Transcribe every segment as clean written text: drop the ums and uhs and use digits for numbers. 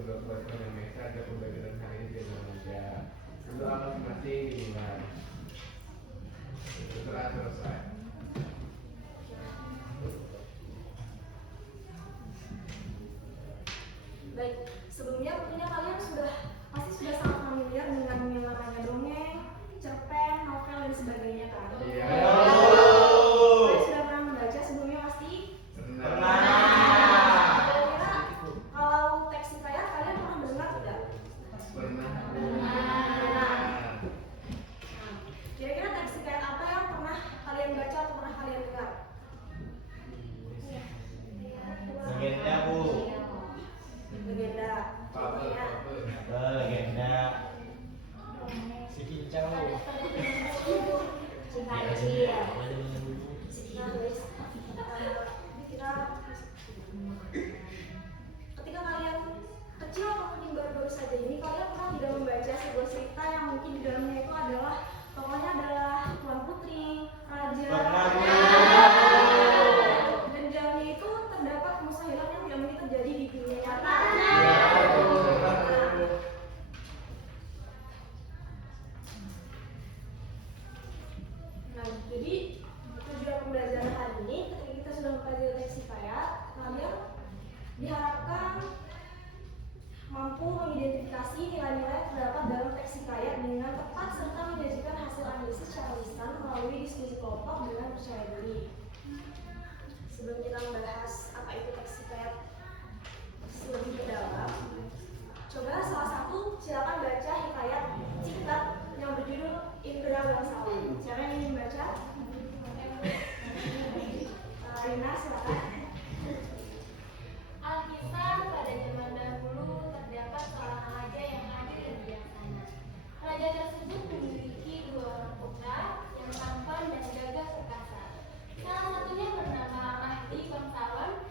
buat Indonesia ada pembelajaran hari ini dengan muda. Untuk masing-masing dimulai. Setelah selesai. Baik, sebelumnya tentunya kalian pasti sudah sangat familiar dengan yang namanya dongeng, cerpen, novel dan sebagainya kan? Iya. Kalian sudah pernah membaca sebelumnya pasti? Pernah. Kira-kira kalau teks hikayat kalian pernah mendengar tidak? Pernah. Kira-kira teks hikayat apa yang pernah kalian baca atau pernah kalian dengar? Legenda, Bu. Legenda. Contohnya. Legenda. Si Kincau. Cinta kecil. Nah, guys, ketika kalian kecil atau mungkin baru-baru saja ini kalian pernah tidak membaca sebuah cerita yang mungkin di dalamnya itu adalah tokohnya adalah Tuan Putri, Raja, dan di dalamnya itu terdapat mustahilat yang tidak mungkin terjadi di dunia nyata. Nah, jadi tujuan pembelajaran hari ini ketika kita sudah mempelajari teks hikayat, kalian diharapkan mampu mengidentifikasi nilai-nilai yang terdapat dalam teks hikayat dengan tepat serta menyajikan hasil analisis secara lisan melalui diskusi kelompok dengan percaya diri. Sebelum kita membahas apa itu teks hikayat lebih mendalam, coba salah satu silakan baca hikayat singkat yang berjudul Indra Bangsawan. Siapa yang ingin baca? Rina, silakan. Alkisah pada zaman dahulu terdapat seorang raja yang adil dan bijaksana. Raja tersebut memiliki dua orang putra yang tampan dan gagah perkasa. Salah satunya bernama Mahdi Bangsawan.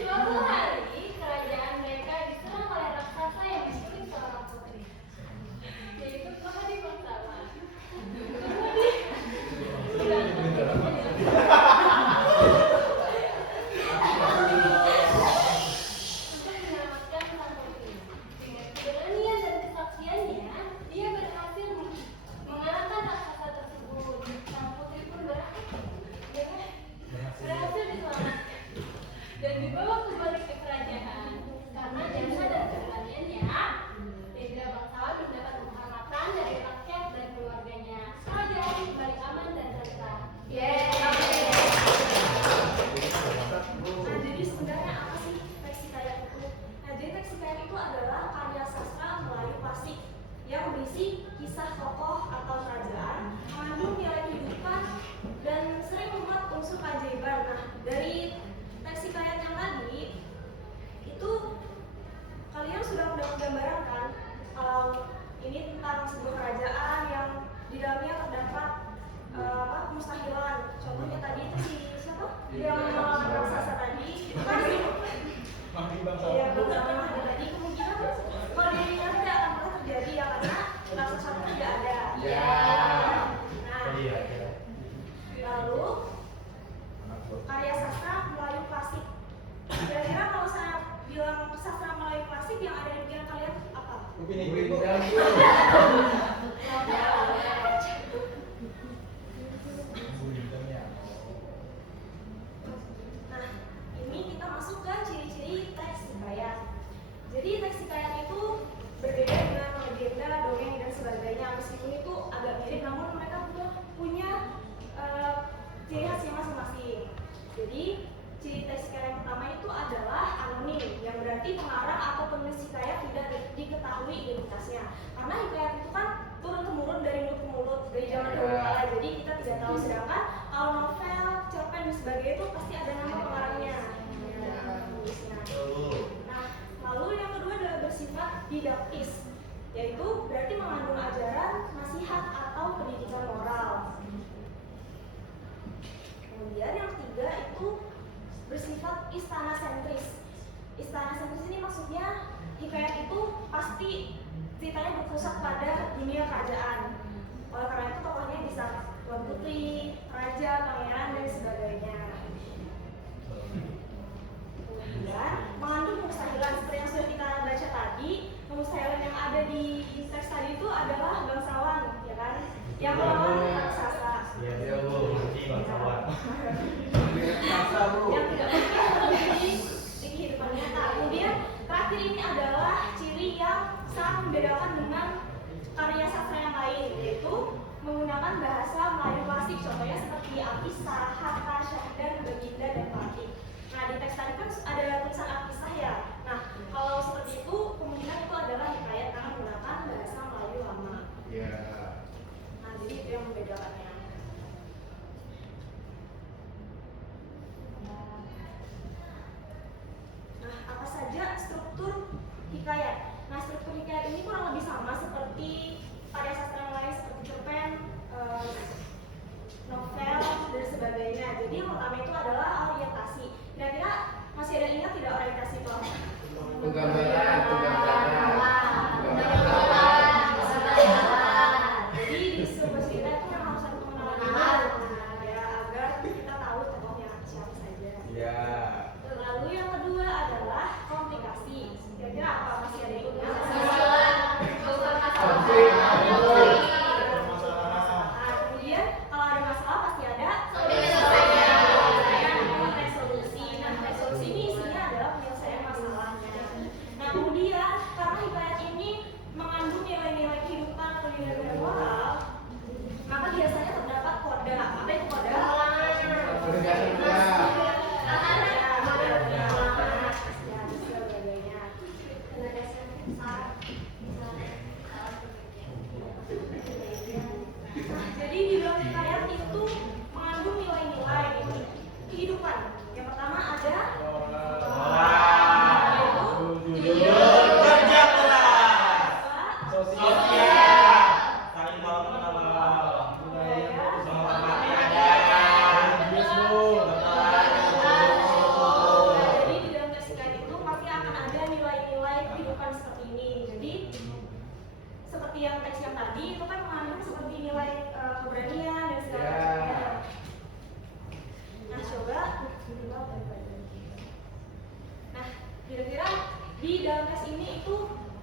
Suatu hari kerajaan mereka diserang oleh raksasa yang menculik seorang putri, yaitu Mahdi Bangsawan. Dan dibawa kembali ke kerajaan. Karena jasa dan keberaniannya, Indra Bangsawan mendapat penghormatan dari rakyat dan keluarganya. Kerajaan kembali aman dan tentram. Nah, jadi sebenarnya apa sih teks hikayat itu? Nah, jadi teks hikayat itu adalah karya sastra Melayu klasik yang berisi kisah tokoh atau kerajaan, mengandung nilai kehidupan dan sering memuat unsur keajaiban. Nah, dari teks hikayat yang tadi itu kalian sudah mendapat gambaran kan ini tentang sebuah kerajaan yang di dalamnya terdapat kemustahilan. Contohnya tadi itu si siapa? Yang melawan raksasa tadi itu kan Mahdi ya, Bangsawan. Bangsawan tadi kemungkinan kalau di dunia tidak akan pernah terjadi ya karena raksasa itu tidak ada. Nah, lalu karya sastra Melayu klasik. Kira-kira kalau saya bilang sastra Melayu klasik yang ada di pikiran kalian apa? Upin Ipin, Bu. Nah, ini kita masuk ke ciri-ciri teks hikayat. Jadi teks hikayat itu berbeda dengan legenda, dongeng dan sebagainya. Meskipun itu agak mirip, namun mereka punya ciri khasnya masing-masing. Jadi ciri teks hikayat yang pertama itu adalah anonim, yang berarti pengarang atau penulis hikayat tidak diketahui identitasnya. Karena hikayat itu kan turun temurun dari mulut ke mulut dari zaman dahulu kala, jadi kita tidak tahu. Sedangkan kalau novel, cerpen dan sebagainya itu pasti ada nama pengarangnya, ada penulisnya. Nah, lalu yang kedua adalah bersifat didaktis, yaitu berarti mengandung ajaran, nasihat atau pendidikan moral. Kemudian yang ketiga itu bersifat istana sentris. Istana sentris ini maksudnya hikayat itu pasti ceritanya berpusat pada dunia kerajaan. Oleh karena itu tokohnya bisa Tuan Putri, Raja, Pangeran dan sebagainya. Kemudian mengandung Yang melawan raksasa. Iya dia bu, mati bangsawan. Paksa bu. Yang tidak terjadi di kehidupan nyata. Kemudian terakhir ini adalah ciri yang sangat membedakan dengan karya sastra yang lain, yaitu menggunakan bahasa Melayu klasik. Contohnya seperti Alkisah, Hatta, Syahdan, Baginda, dan Fatih. Nah di teks tadi kan ada tulisan Alkisah ya. Nah kalau seperti itu kemungkinan itu adalah hikayat karena menggunakan bahasa Melayu lama. Ya. Nah jadi itu yang membedakannya. Nah, apa saja struktur hikayat? Nah, struktur hikayat ini kurang lebih sama seperti karya sastra yang lain seperti cerpen, novel, dan sebagainya. Jadi yang pertama itu adalah orientasi. Kira-kira masih ada ingat tidak orientasi itu apa? Penggambaran. Jadi di sebuah cerita itu yang harus ada pengenalan dulu, ya agar kita tahu tokohnya siapa saja. Ya. Lalu yang kedua adalah komplikasi. Kira-kira apa masih ada yang ingat? Konflik. Kemudian kalau ada masalah pasti ada resolusi. Nah, resolusi ini isinya adalah penyelesaian masalahnya. Nah, kemudian karena hikayat ini mengandung nilai-nilai kehidupan atau nilai-nilai moral, maka biasanya terdapat koda. Apa itu koda? Jadi di dalam hikayat itu mengandung nilai-nilai kehidupan. Yang pertama ada Jujur, kerja keras, sosial, saling tolong menolong, menghormati adat, Jadi di dalam teks hikayat itu pasti akan ada nilai-nilai kehidupan seperti ini. Jadi seperti yang teks yang tadi itu kan mengandung seperti nilai keberanian dan segala macamnya. Nah coba nah kira-kira di dalam teks ini itu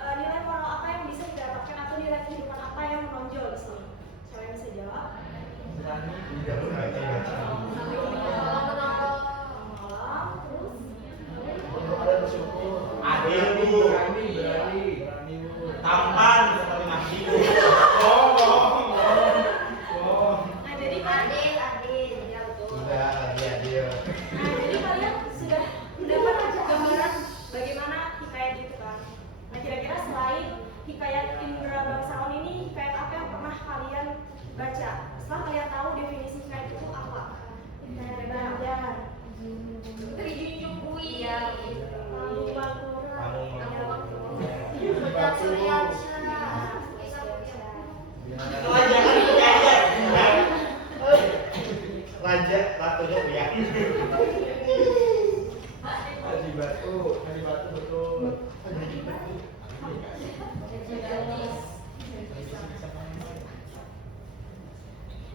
nilai moral apa yang bisa didapatkan atau nilai kehidupan apa yang menonjol di sini? Siapa yang bisa jawab? Menolong, terus adil bu, Berani. tampan seperti nasi bu. nah jadi adil ya betul. Udah lagi adil. Nah, jadi kalian sudah mendapat gambaran bagaimana hikayat itu kan. Nah, kira-kira selain hikayat Indra Bangsawan ini, hikayat apa yang pernah kalian baca? Setelah kalian tahu definisi hikayat itu apa? Hikayat Banjar, Trijunjung Bui, Lalu Walpura, Pedang Suryansyah. Raja Ratunya ya. Haji Batu betul.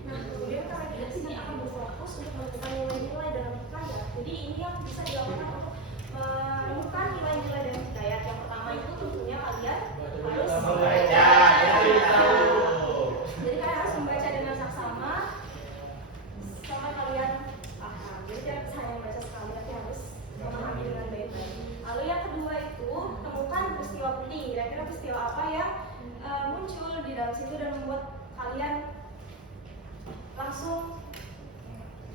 Nah, kemudian karena kita di sini akan berfokus untuk menemukan nilai-nilai dalam hikayat. Jadi ini yang bisa dilakukan untuk menemukan nilai-nilai dalam hikayat. Yang pertama itu tentunya kalian harus Membaca, cari tahu. Jadi kalian harus membaca dengan saksama sampai kalian paham. Jadi jangan bisa hanya membaca sekali, tapi harus memahami dengan baik-baik. Lalu yang kedua itu temukan peristiwa penting. Kira-kira peristiwa apa yang muncul di dalam situ dan membuat kalian langsung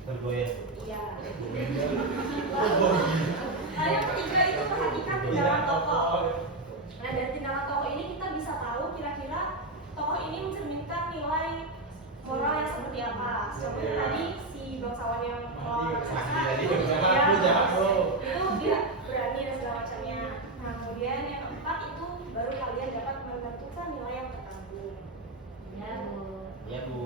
Bergoyang. iya. Lalu yang ketiga itu perhatikan tindakan tokoh. Nah dari tindakan tokoh ini kita bisa tahu kira-kira tokoh ini mencerminkan nilai moral yang seperti apa. Contohnya tadi si bangsawan yang melawan raksasa itu dia berani dan segala macamnya. Nah kemudian yang keempat itu baru kalian dapat menentukan nilai yang terkandung. Ya Bu. Ya bu.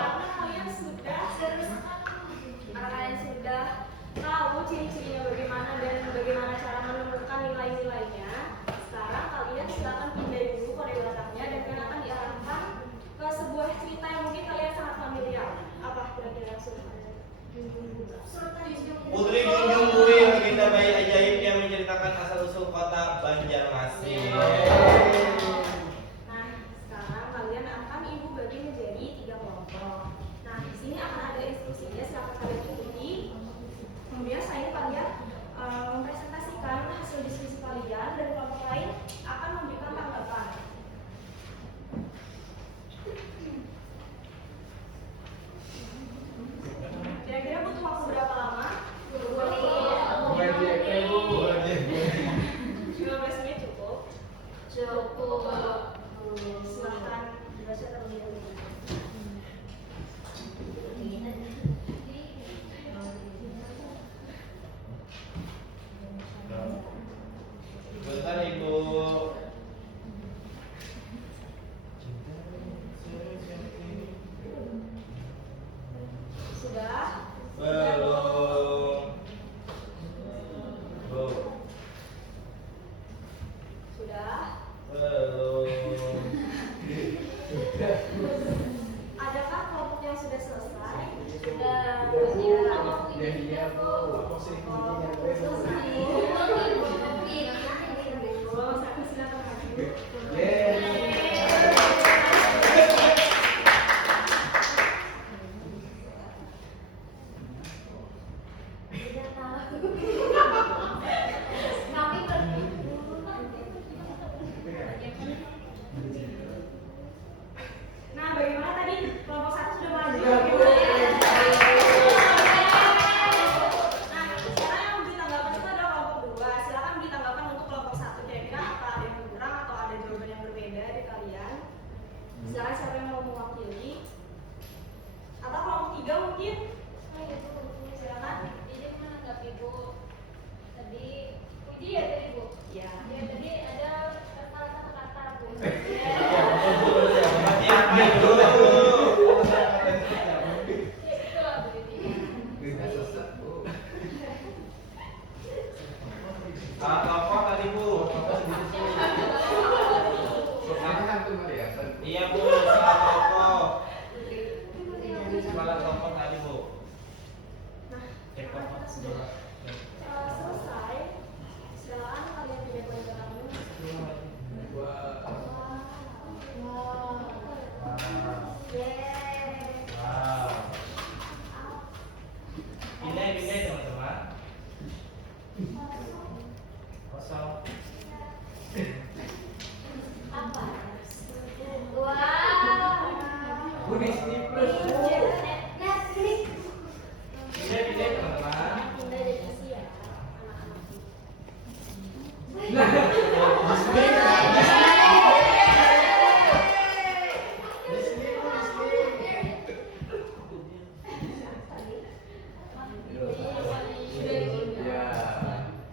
Karena kalian kalian dan kelompok lain akan memberikan tanggapan. Kira-kira butuh waktu berapa lama? 15 menit cukup. Silahkan dibaca terlebih dahulu. Bentar Ibu. Sudah? Belum. Belum. Sudah? Belum. Adakah kelompok yang sudah selesai? Sudah. Iya. Silakan maju. Kami pergi. Nah, bagaimana tadi kelompok 1 sudah maju? Sudah, Bu. Nah, sekarang yang memberi tanggapan itu adalah kelompok 2. Silakan beri tanggapan untuk kelompok 1. Kira-kira apa ada yang kurang atau ada jawaban yang berbeda dari kalian? Silakan siapa yang mau mewakili? Atau kelompok 3 mungkin? Silakan. Jadi menanggapi Bu. Tadi puji ya tadi Bu. Ya. Ya tadi ada salah satu kata Bu. Mati apa itu? Ya itulah Bu ini. Kelompok tadi Bu. Iya Bu, salah kelompok. Salah kelompok tadi Bu. Nah, Cek karena kelompok. kita sudah selesai. Silakan kalian tidak boleh bertemu. Yeay. Wow. Pindah teman-teman. Kosong. Apa? Wow. Disney Plus. Netflix. Pindah teman-teman. Pindah dari isi ya, anak-anak.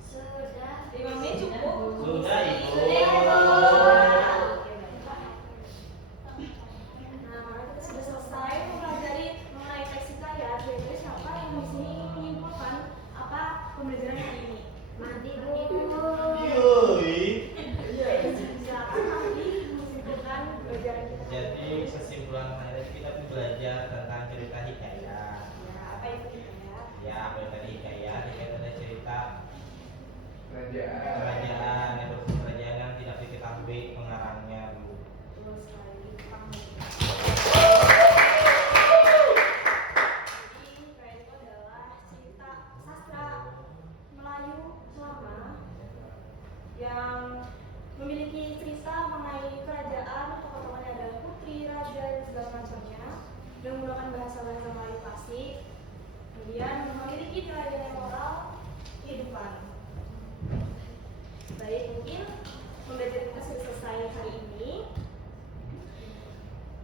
Sudah. 5 menit cukup. Sudah Ibu. Nah, karena kita sudah selesai mempelajari mengenai teks hikayat, kira-kira siapa yang di sini ingin menyimpulkan apa pembelajaran hari ini? Mandi Bu. Yoi. Silakan nanti menyimpulkan pembelajaran kita. Jadi kesimpulan hari ini kita belajar tentang cerita hikayat. Ya, apa itu hikayat? Ya, apa yang tadi hikayat? Hikayat ada cerita Kerajaan. kerajaan, yang kerajaan yang tidak diketahui pengarangnya Bu. Betul sekali. Kamu. Jadi, hikayat itu adalah cerita sastra Melayu lama yang memiliki cerita mengenai kerajaan, tokoh-tokohnya adalah putri, raja, dan segala macamnya, dan menggunakan bahasa-bahasa Melayu klasik. Kemudian memiliki nilai-nilai moral kehidupan. Baik, mungkin pembelajaran kita sudah selesai hari ini.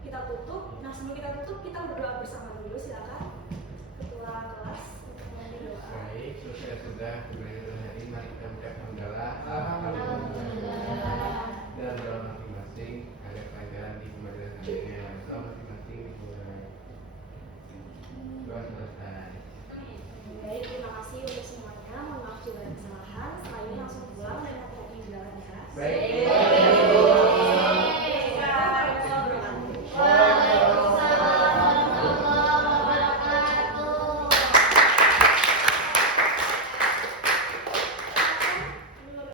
Kita tutup. Nah, sebelum kita tutup, kita berdoa bersama dulu. Silakan ketua kelas untuk memimpin doa. Baik, selesai sudah pembelajaran hari ini. Mari kita ucapkan hamdalah. Dan dalam masing-masing ada pelajaran di pembelajaran hari ini. Dalam masing-masing dimulai. Doa selesai. Baik, terima kasih untuk semuanya. Mohon maaf jika ada kesalahan. Setelah ini langsung pulang dan hati-hati di jalan ya. Baik.